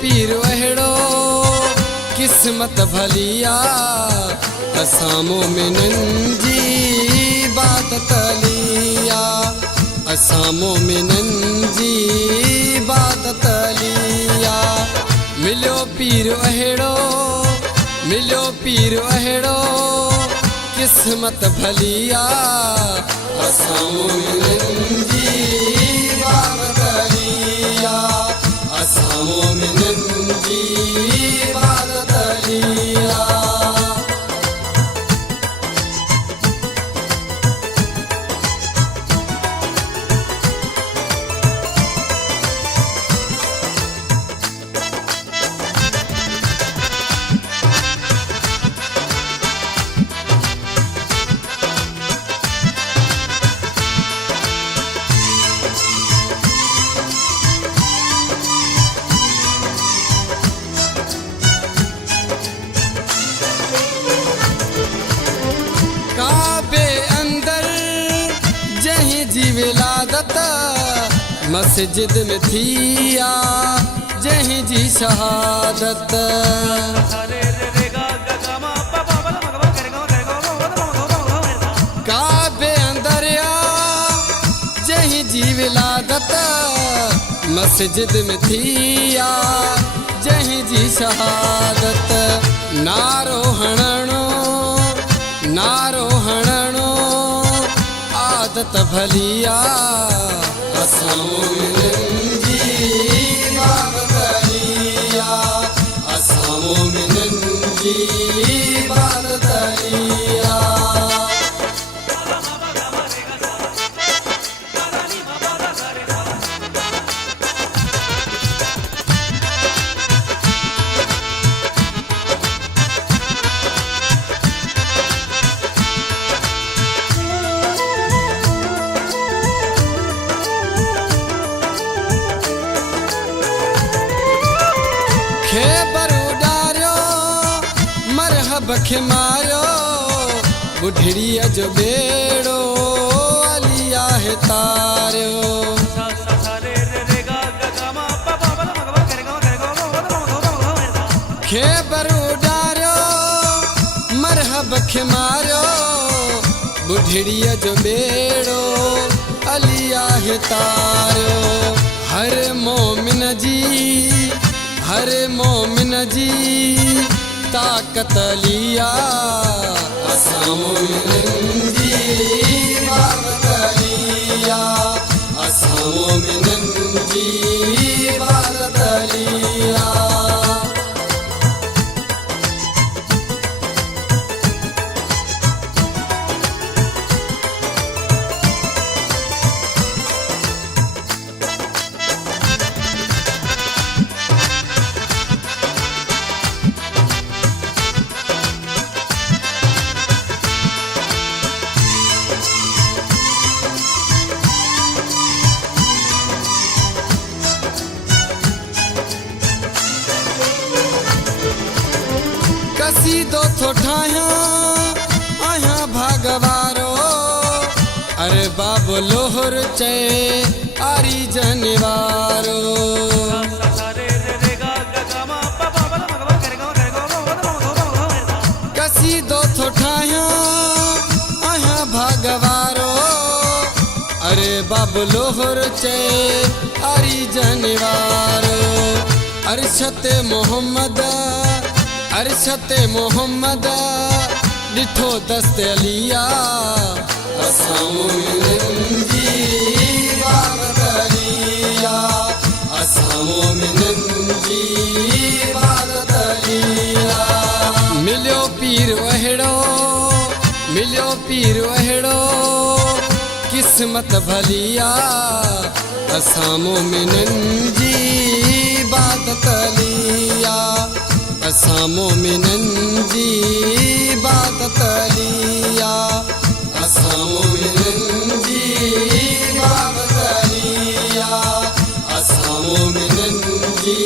पीर वहड़ो किस्मत भलिया असामो में नंजी बात तलिया असामो में नंजी बात तलिया मिलो पीर वहड़ो किस्मत भलिया असामो में नंजी बात तलिया असामो में नंजी बात तलिया विलादत मस्जिद में थिया जहीं जी शहादत काबे अंदरिया जहीं जी विलादत मस्जिद में थिया जहीं जी शहादत नारो हणनो आदत भलिया असामो में नंजी बात तलिया असामो में नंजी बात तलिया बखे मारो बुढ़ड़िया जो बेड़ो अलिया है तारो खे बरू डारो मरहब खे मारो बुढ़ड़िया जो बेड़ो अलिया है तारो हर मोमिन जी ताकत लिया असामो में नंजी बात तलिया असामो में नंजी बात तलिया कसीदो थो ठाया आया भागवारो अरे बाबो लोहर चे आरी जनवारो कसीदो थो ठाया आया भागवारो अरे बाबो लोहर चे आरी जनवारो अरशत मोहम्मद डिठो दस्त अलिया असामो में नंजी बात तलिया असामो में नंजी बात तलिया मिलो पीर वहड़ो किस्मत भलिया असामो में नंजी बात तलिया असामो मिनंजी बात लिया असामो मिनंजी बात लिया असामो मिनंजी